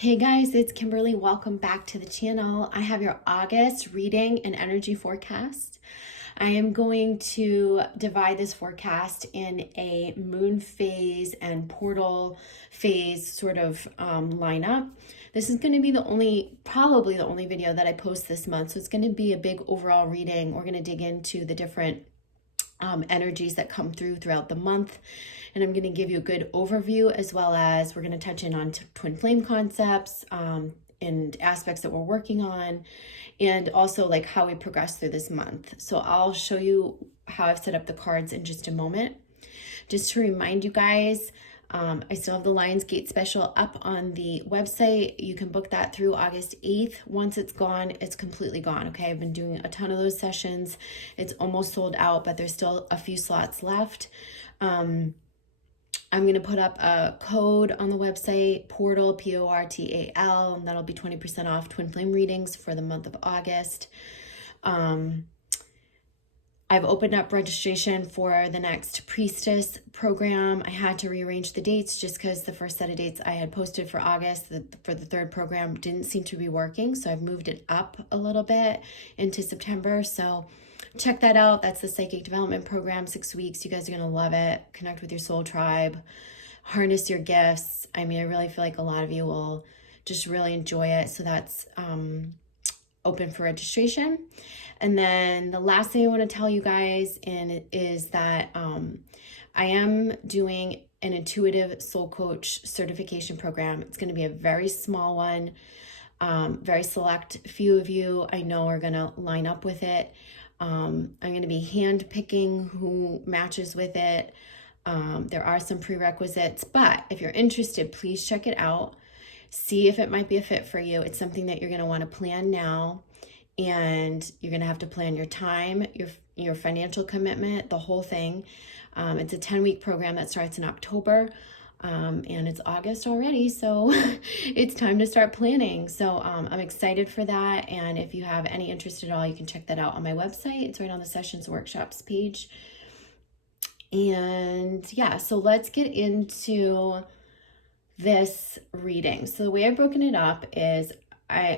Hey guys, it's Kimberly. Welcome back to the channel. I have your August reading and energy forecast. I am going to divide this forecast in a moon phase and portal phase sort of lineup. This is going to be probably the only video that I post this month. So it's going to be a big overall reading. We're going to dig into the different energies that come throughout the month. And I'm going to give you a good overview, as well as we're going to touch in on twin flame concepts and aspects that we're working on, and also like how we progress through this month. So I'll show you how I've set up the cards in just a moment. Just to remind you guys, I still have the Lionsgate Special up on the website. You can book that through August 8th. Once it's gone, it's completely gone, okay? I've been doing a ton of those sessions. It's almost sold out, but there's still a few slots left. I'm going to put up a code on the website, Portal, Portal, and that'll be 20% off twin flame readings for the month of August. I've opened up registration for the next Priestess program. I had to rearrange the dates just because the first set of dates I had posted for August for the third program didn't seem to be working. So I've moved it up a little bit into September. So check that out. That's the Psychic Development Program, 6 weeks. You guys are going to love it. Connect with your soul tribe, harness your gifts. I mean, I really feel like a lot of you will just really enjoy it. So that's open for registration. And then the last thing I want to tell you guys is that I am doing an intuitive soul coach certification program. It's going to be a very small one. Very select few of you I know are going to line up with it. I'm going to be hand picking who matches with it. There are some prerequisites, but if you're interested, please check it out. See if it might be a fit for you. It's something that you're going to want to plan now, and you're going to have to plan your time, your financial commitment, the whole thing. It's a 10-week program that starts in October, and it's August already, so it's time to start planning. So I'm excited for that, and if you have any interest at all, you can check that out on my website. It's right on the Sessions Workshops page. And yeah, so let's get into this reading. So the way I've broken it up is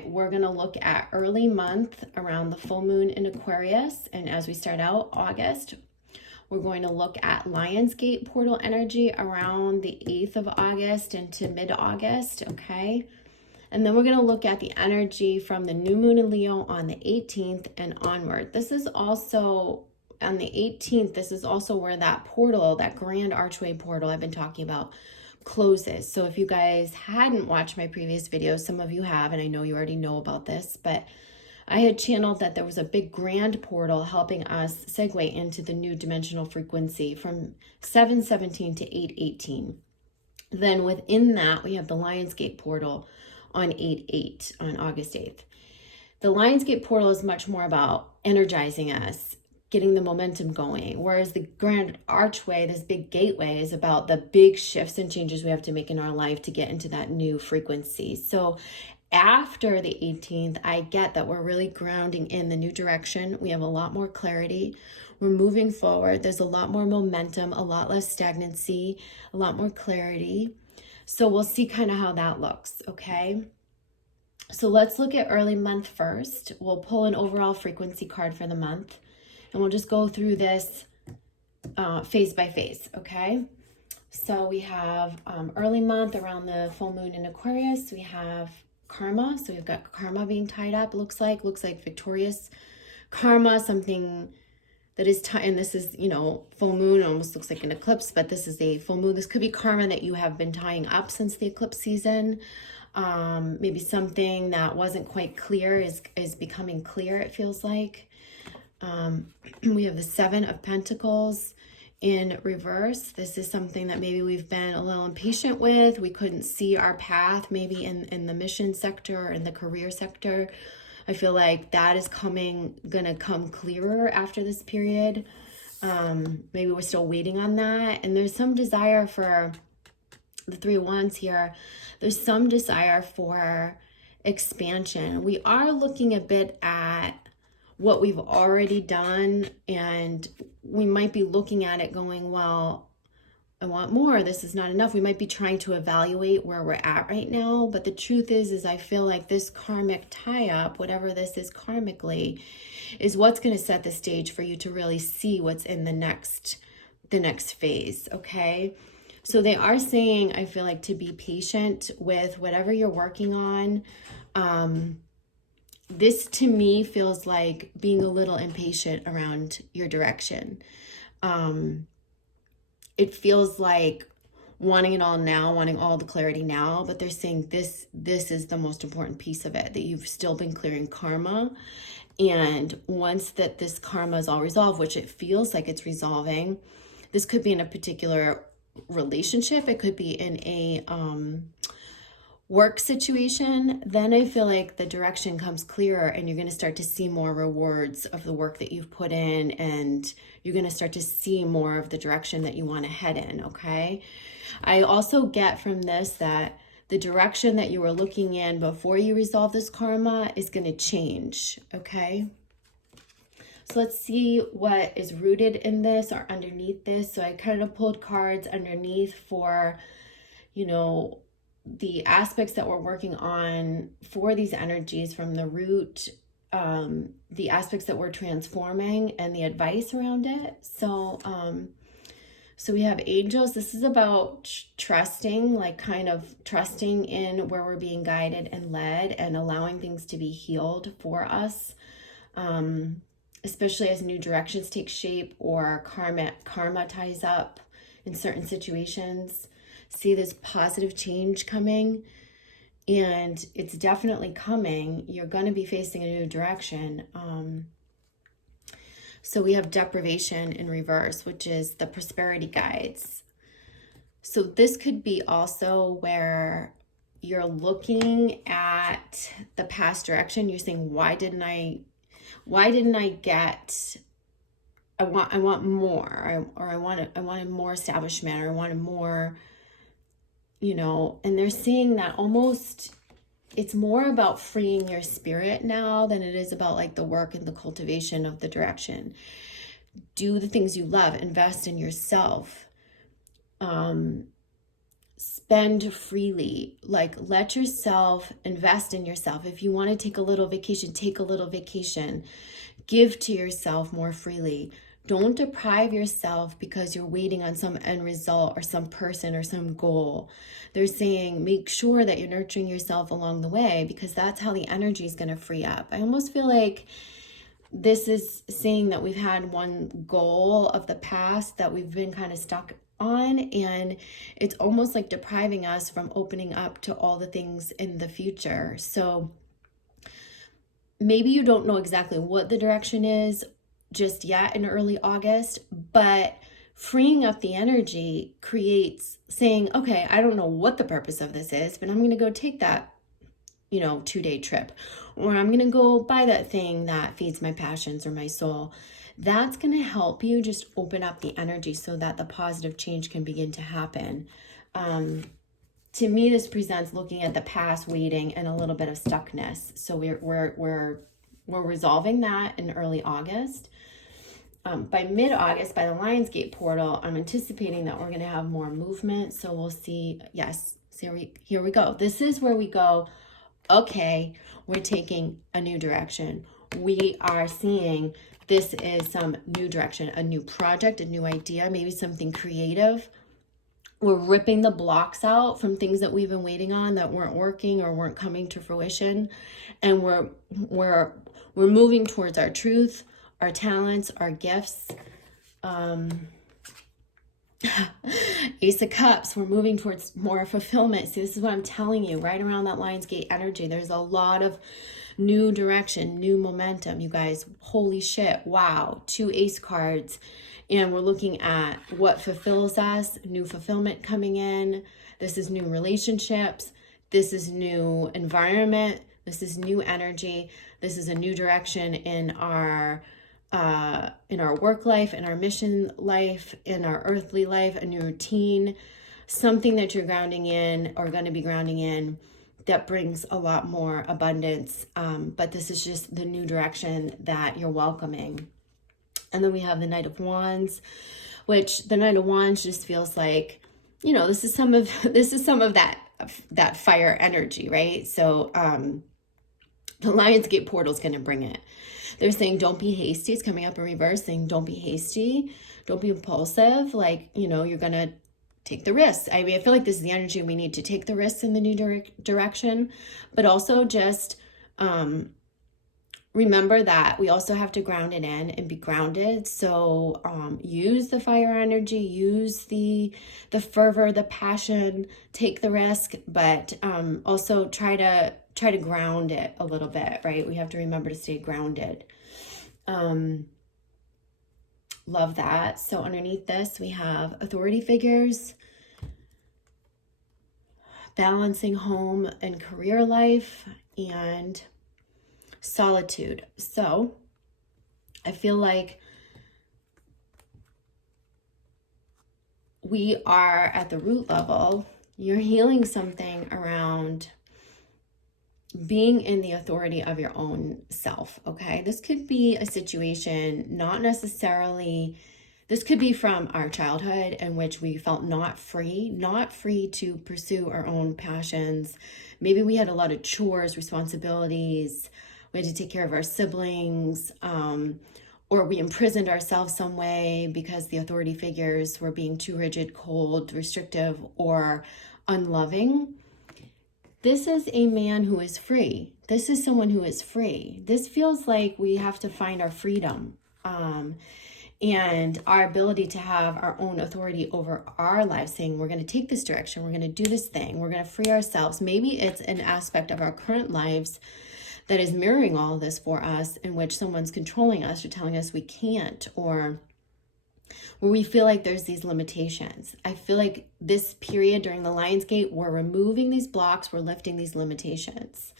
we're going to look at early month around the full moon in Aquarius, and as we start out August, we're going to look at Lionsgate Portal energy around the 8th of August into mid-August, okay? And then we're going to look at the energy from the new moon in Leo on the 18th and onward. This is also on the 18th, this is also where that portal, that grand archway portal I've been talking about, closes. So if you guys hadn't watched my previous videos, some of you have, and I know you already know about this, but I had channeled that there was a big grand portal helping us segue into the new dimensional frequency from 717 to 818. Then within that, we have the Lionsgate portal on 8/8, on August 8th. The Lionsgate portal is much more about energizing us, getting the momentum going, whereas the grand archway, this big gateway, is about the big shifts and changes we have to make in our life to get into that new frequency. So after the 18th, I get that we're really grounding in the new direction. We have a lot more clarity. We're moving forward. There's a lot more momentum, a lot less stagnancy, a lot more clarity. So we'll see kind of how that looks, okay? So let's look at early month first. We'll pull an overall frequency card for the month, and we'll just go through this phase by phase, okay? So we have early month around the full moon in Aquarius. We have karma. So we've got karma being tied up, looks like victorious karma, something that is tied, and this is, full moon, almost looks like an eclipse, but this is a full moon. This could be karma that you have been tying up since the eclipse season. Maybe something that wasn't quite clear is becoming clear, it feels like. We have the 7 of Pentacles in reverse. This is something that maybe we've been a little impatient with. We couldn't see our path maybe in the mission sector or in the career sector. I feel like that is gonna come clearer after this period. Maybe we're still waiting on that. And there's some desire for the 3 of Wands here. There's some desire for expansion. We are looking a bit at what we've already done, and we might be looking at it going, well, I want more. This is not enough. We might be trying to evaluate where we're at right now. But the truth is I feel like this karmic tie-up, whatever this is karmically, is what's going to set the stage for you to really see what's in the next phase, okay? So they are saying, I feel like, to be patient with whatever you're working on. This to me feels like being a little impatient around your direction. It feels like wanting it all now, wanting all the clarity now, but they're saying this is the most important piece of it, that you've still been clearing karma. And once that this karma is all resolved, which it feels like it's resolving, this could be in a particular relationship, it could be in a work situation, then I feel like the direction comes clearer and you're going to start to see more rewards of the work that you've put in, and you're going to start to see more of the direction that you want to head in, okay? I also get from this that the direction that you were looking in before you resolve this karma is going to change, okay? So let's see what is rooted in this or underneath this. So I kind of pulled cards underneath for, you know, the aspects that we're working on for these energies from the root, the aspects that we're transforming, and the advice around it. So we have angels. This is about trusting, like kind of trusting in where we're being guided and led, and allowing things to be healed for us, especially as new directions take shape or karma ties up in certain situations. See this positive change coming, and it's definitely coming. You're going to be facing a new direction. So we have deprivation in reverse, which is the prosperity guides. So this could be also where you're looking at the past direction. You're saying, why didn't I get, I want more, I wanted more establishment, or I wanted more, you know. And they're seeing that almost it's more about freeing your spirit now than it is about like the work and the cultivation of the direction. Do the things you love, invest in yourself, spend freely, like let yourself invest in yourself. If you want to take a little vacation, take a little vacation, give to yourself more freely. Don't deprive yourself because you're waiting on some end result or some person or some goal. They're saying make sure that you're nurturing yourself along the way, because that's how the energy is going to free up. I almost feel like this is saying that we've had one goal of the past that we've been kind of stuck on, and it's almost like depriving us from opening up to all the things in the future. So maybe you don't know exactly what the direction is just yet in early August, but freeing up the energy creates saying, okay, I don't know what the purpose of this is, but I'm going to go take that, 2-day trip, or I'm going to go buy that thing that feeds my passions or my soul. That's going to help you just open up the energy so that the positive change can begin to happen. To me, this presents looking at the past, waiting, and a little bit of stuckness. So we're resolving that in early August. By mid-August, by the Lionsgate Portal, I'm anticipating that we're going to have more movement. So we'll see. Yes, here we go. This is where we go, okay, we're taking a new direction. We are seeing this is some new direction, a new project, a new idea, maybe something creative. We're ripping the blocks out from things that we've been waiting on that weren't working or weren't coming to fruition. And we're moving towards our truth, our talents, our gifts. Ace of Cups, we're moving towards more fulfillment. See, this is what I'm telling you, right around that Lionsgate energy. There's a lot of new direction, new momentum, you guys. Holy shit, wow. 2 ace cards. And we're looking at what fulfills us, new fulfillment coming in. This is new relationships. This is new environment. This is new energy. This is a new direction in our work life, in our mission life, in our earthly life, a new routine, something that you're grounding in or going to be grounding in that brings a lot more abundance. But this is just the new direction that you're welcoming. And then we have the Knight of Wands, which the Knight of Wands just feels like, you know, this is some of that fire energy, right? So the Lionsgate Portal is going to bring it. They're saying don't be hasty. It's coming up in reverse, saying don't be hasty, don't be impulsive. Like, you know, you're going to take the risks. I mean, I feel like this is the energy we need to take the risks in the new direction, but also just remember that we also have to ground it in and be grounded. So use the fire energy, use the fervor, the passion, take the risk, but also try to ground it a little bit, right? We have to remember to stay grounded. Love that. So underneath this, we have authority figures, balancing home and career life, and solitude. So I feel like we are at the root level. You're healing something around being in the authority of your own self, okay? This could be a situation, not necessarily, this could be from our childhood in which we felt not free to pursue our own passions. Maybe we had a lot of chores, responsibilities, we had to take care of our siblings, or we imprisoned ourselves some way because the authority figures were being too rigid, cold, restrictive, or unloving. This is a man who is free. This is someone who is free. This feels like we have to find our freedom and our ability to have our own authority over our lives, saying we're going to take this direction, we're going to do this thing, we're going to free ourselves. Maybe it's an aspect of our current lives that is mirroring all of this for us, in which someone's controlling us or telling us we can't, or where we feel like there's these limitations. I feel like this period during the Lionsgate, we're removing these blocks, we're lifting these limitations.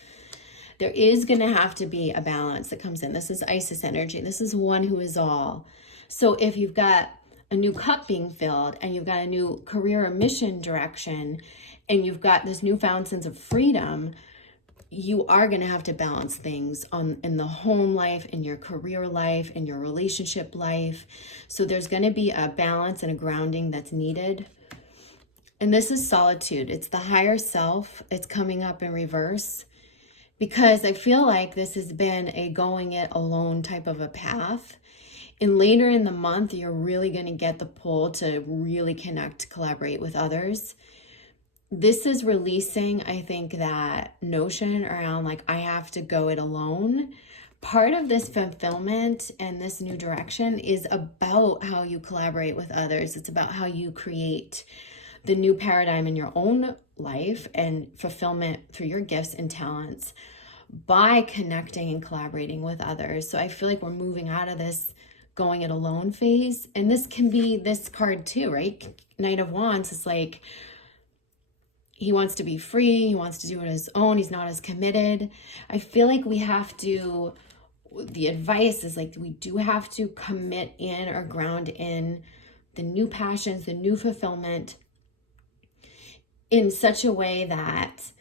There is going to have to be a balance that comes in. This is Isis energy. This is one who is all. So if you've got a new cup being filled and you've got a new career or mission direction and you've got this newfound sense of freedom, you are going to have to balance things in the home life, in your career life, in your relationship life. So there's going to be a balance and a grounding that's needed. And this is solitude. It's the higher self. It's coming up in reverse, because I feel like this has been a going it alone type of a path. And later in the month, you're really going to get the pull to really connect, collaborate with others. This is releasing, I think, that notion around like, I have to go it alone. Part of this fulfillment and this new direction is about how you collaborate with others. It's about how you create the new paradigm in your own life and fulfillment through your gifts and talents by connecting and collaborating with others. So I feel like we're moving out of this going it alone phase. And this can be this card too, right? Knight of Wands is like, he wants to be free. He wants to do it on his own. He's not as committed. I feel like we have to, the advice is like, we do have to commit in or ground in the new passions, the new fulfillment in such a way that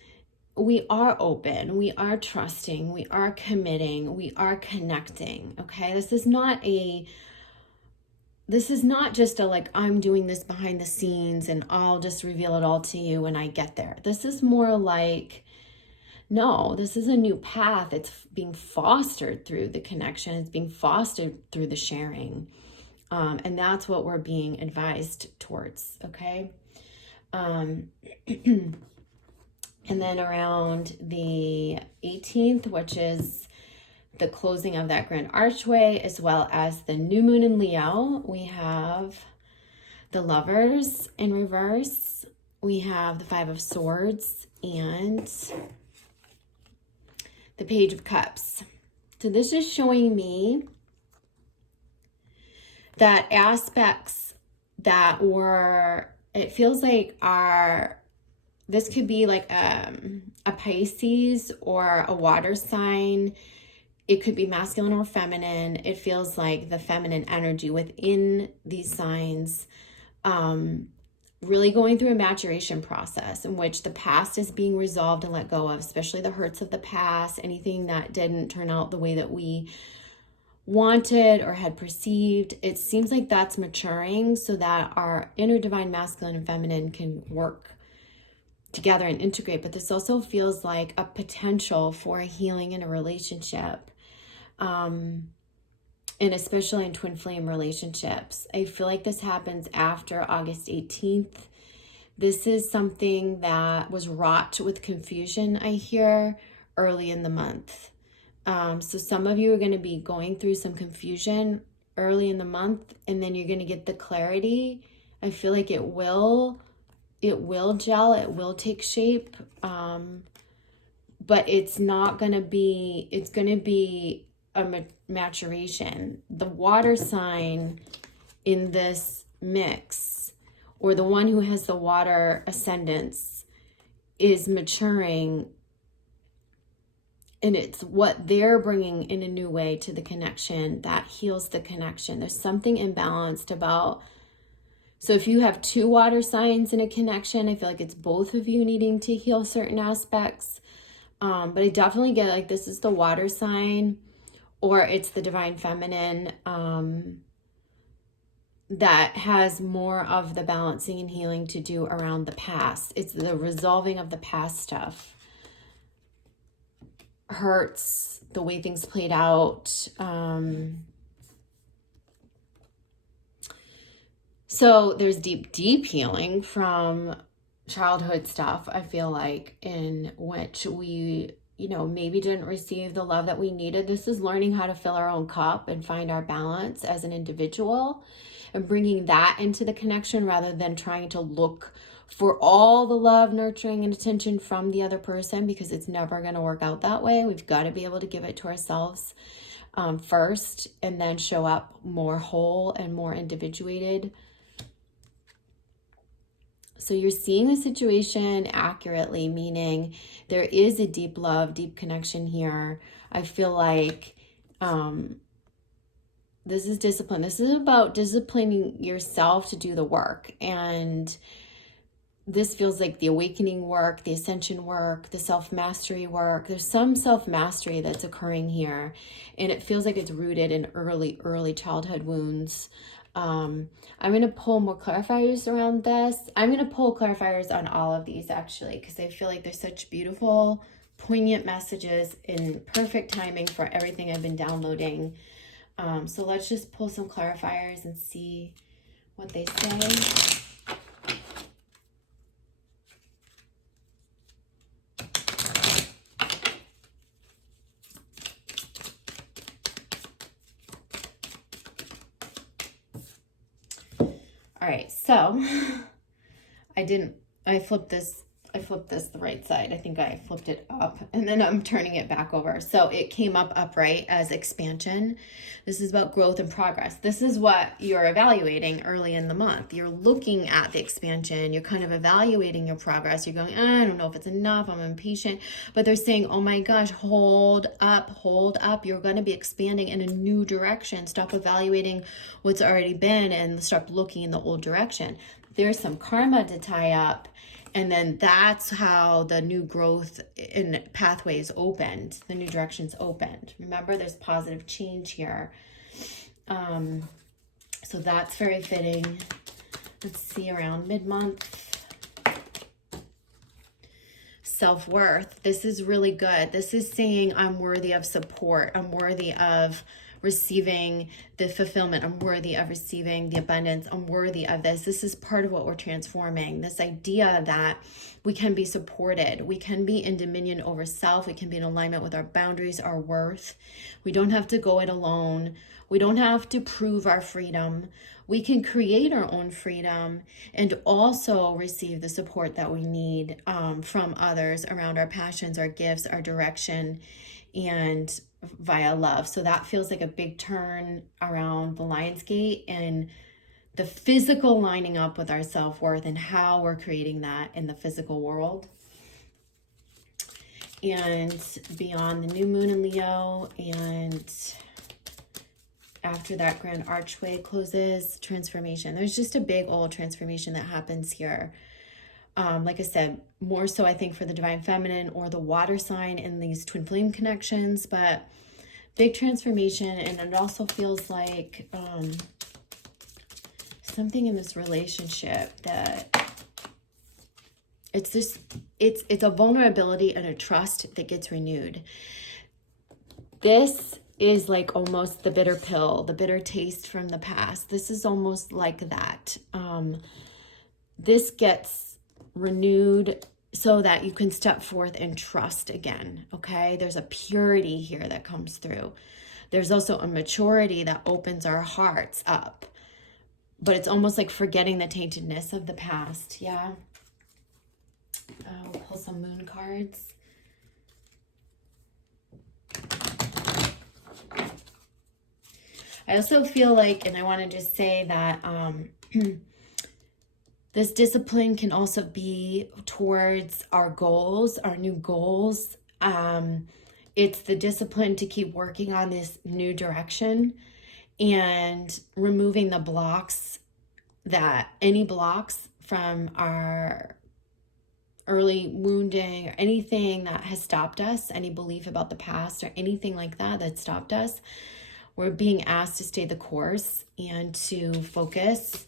we are open, we are trusting, we are committing, we are connecting, okay? This is not just a like, I'm doing this behind the scenes and I'll just reveal it all to you when I get there. This is more like, no, this is a new path. It's being fostered through the connection. It's being fostered through the sharing. And that's what we're being advised towards, okay? And then around the 18th, which is the closing of that grand archway, as well as the new moon in Leo, we have the Lovers in reverse. We have the Five of Swords and the Page of Cups. So this is showing me that aspects that were, it feels like this could be like a Pisces or a water sign. It could be masculine or feminine. It feels like the feminine energy within these signs really going through a maturation process in which the past is being resolved and let go of, especially the hurts of the past, anything that didn't turn out the way that we wanted or had perceived. It seems like that's maturing so that our inner divine masculine and feminine can work together and integrate. But this also feels like a potential for a healing in a relationship. And especially in twin flame relationships. I feel like this happens after August 18th. This is something that was wrought with confusion, I hear, early in the month. So some of you are going to be going through some confusion early in the month, and then you're going to get the clarity. I feel like it will gel, it will take shape. But it's not going to be, it's going to be a maturation. The water sign in this mix, or the one who has the water ascendance, is maturing, and it's what they're bringing in a new way to the connection that heals the connection. There's something imbalanced about, so if you have two water signs in a connection, I feel like it's both of you needing to heal certain aspects. But I definitely get like this is the water sign, or it's the divine feminine that has more of the balancing and healing to do around the past. It's the resolving of the past stuff. Hurts, the way things played out. So there's deep healing from childhood stuff, I feel like, in which we maybe didn't receive the love that we needed. This is learning how to fill our own cup and find our balance as an individual, and bringing that into the connection rather than trying to look for all the love, nurturing, and attention from the other person, because it's never going to work out that way. We've got to be able to give it to ourselves first, and then show up more whole and more individuated. So you're seeing the situation accurately, meaning there is a deep love, deep connection here. I feel like this is discipline. This is about disciplining yourself to do the work. And this feels like the awakening work, the ascension work, the self-mastery work. There's some self-mastery that's occurring here. And it feels like it's rooted in early childhood wounds. I'm going to pull more clarifiers around this. I'm going to pull clarifiers on all of these, actually, because I feel like there's such beautiful, poignant messages in perfect timing for everything I've been downloading. So let's just pull some clarifiers and see what they say. All right, so I flipped this the right side. I think I flipped it up, and then I'm turning it back over. So it came up upright as expansion. This is about growth and progress. This is what you're evaluating early in the month. You're looking at the expansion. You're kind of evaluating your progress. You're going, I don't know if it's enough. I'm impatient. But they're saying, oh my gosh, hold up. You're going to be expanding in a new direction. Stop evaluating what's already been and start looking in the old direction. There's some karma to tie up. And then that's how the new growth in pathways opened, the new directions opened. Remember, there's positive change here. So that's very fitting. Let's see, around mid-month. Self-worth. This is really good. This is saying I'm worthy of support. I'm worthy of receiving the fulfillment. I'm worthy of receiving the abundance. I'm worthy of this. This is part of what we're transforming. This idea that we can be supported. We can be in dominion over self. We can be in alignment with our boundaries, our worth. We don't have to go it alone. We don't have to prove our freedom. We can create our own freedom and also receive the support that we need from others around our passions, our gifts, our direction, and via love. So that feels like a big turn around the Lionsgate and the physical lining up with our self-worth and how we're creating that in the physical world. And beyond the new moon in Leo, and after that grand archway closes, transformation. There's just a big old transformation that happens here. Like I said, more so I think for the divine feminine or the water sign in these twin flame connections, but big transformation. And it also feels like something in this relationship that it's a vulnerability and a trust that gets renewed. This is like almost the bitter pill, the bitter taste from the past. This is almost like that. This gets renewed so that you can step forth and trust again, okay? There's a purity here that comes through. There's also a maturity that opens our hearts up. But it's almost like forgetting the taintedness of the past, yeah? We'll pull some moon cards. I also feel like, and I want to just say that this discipline can also be towards our goals, our new goals. It's the discipline to keep working on this new direction and removing the blocks, any blocks from our early wounding or anything that has stopped us, any belief about the past or anything like that stopped us. We're being asked to stay the course and to focus.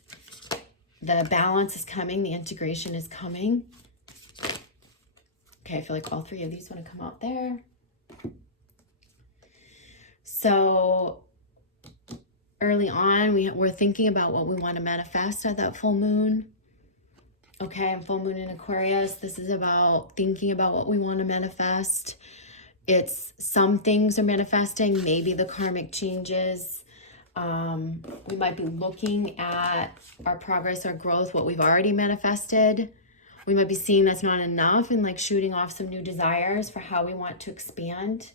The balance is coming. The integration is coming. Okay, I feel like all three of these want to come out there. So early on, we're thinking about what we want to manifest at that full moon. Okay, and full moon in Aquarius. This is about thinking about what we want to manifest. It's some things are manifesting, maybe the karmic changes. We might be looking at our progress, our growth, what we've already manifested. We might be seeing that's not enough and like shooting off some new desires for how we want to expand.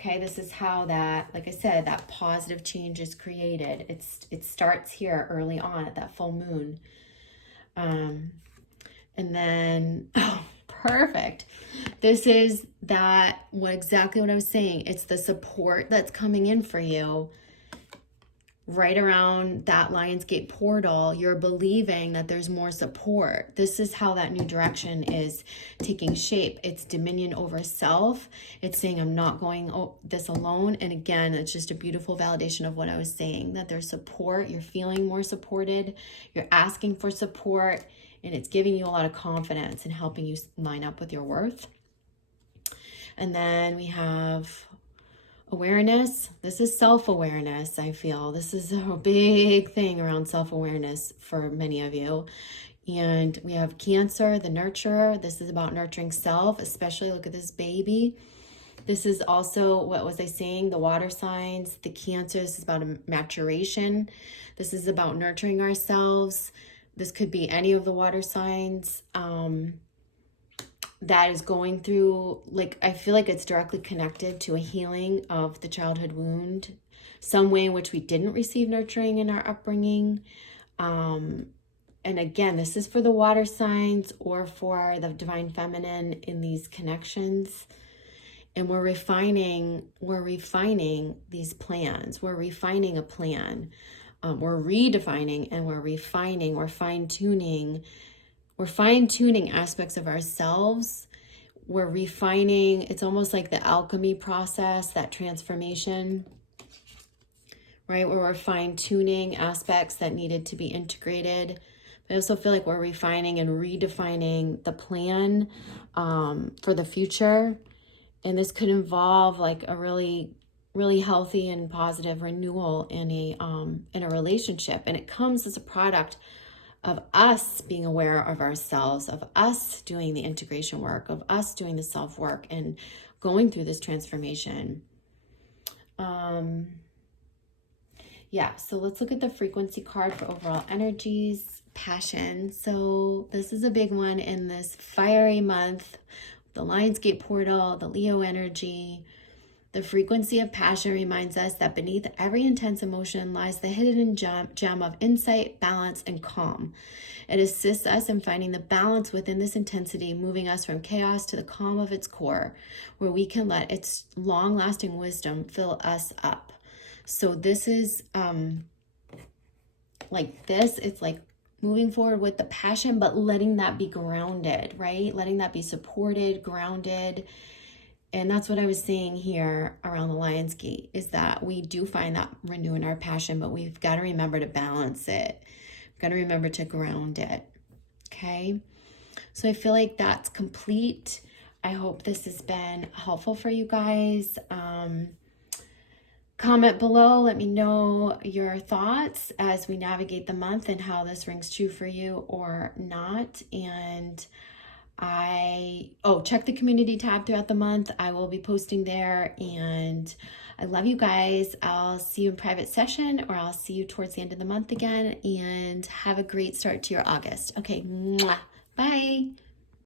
Okay, this is how that, like I said, that positive change is created. It starts here early on at that full moon. And then, oh, perfect. This is exactly what I was saying. It's the support that's coming in for you right around that Lionsgate portal. You're believing that there's more support. This is how that new direction is taking shape. It's dominion over self. It's saying, I'm not going this alone. And again, it's just a beautiful validation of what I was saying, that there's support. You're feeling more supported. You're asking for support. And it's giving you a lot of confidence and helping you line up with your worth. And then we have awareness. This is self-awareness, I feel. This is a big thing around self-awareness for many of you. And we have Cancer, the nurturer. This is about nurturing self, especially look at this baby. This is also, what was I saying? The water signs, the Cancer. This is about a maturation. This is about nurturing ourselves. This could be any of the water signs that is going through, like, I feel like it's directly connected to a healing of the childhood wound, some way in which we didn't receive nurturing in our upbringing. And again, this is for the water signs or for the divine feminine in these connections. And we're refining these plans. We're refining a plan. We're redefining and we're refining, we're fine-tuning aspects of ourselves. We're refining, it's almost like the alchemy process, that transformation, right? Where we're fine-tuning aspects that needed to be integrated. I also feel like we're refining and redefining the plan for the future. And this could involve like a really healthy and positive renewal in a relationship. And it comes as a product of us being aware of ourselves, of us doing the integration work, of us doing the self-work and going through this transformation. Yeah, so let's look at the frequency card for overall energies. Passion. So this is a big one in this fiery month. The Lionsgate portal, the Leo energy. The frequency of passion reminds us that beneath every intense emotion lies the hidden gem of insight, balance, and calm. It assists us in finding the balance within this intensity, moving us from chaos to the calm of its core, where we can let its long-lasting wisdom fill us up. So this is like this. It's like moving forward with the passion, but letting that be grounded, right? Letting that be supported, grounded, And that's what I was saying here around the Lionsgate, is that we do find that renewing our passion, but we've got to remember to balance it. We've got to remember to ground it. Okay. So I feel like that's complete. I hope this has been helpful for you guys. Comment below. Let me know your thoughts as we navigate the month and how this rings true for you or not. And check the community tab throughout the month. I will be posting there, and I love you guys. I'll see you in private session, or I'll see you towards the end of the month again, and have a great start to your August. Okay. Mwah. Bye.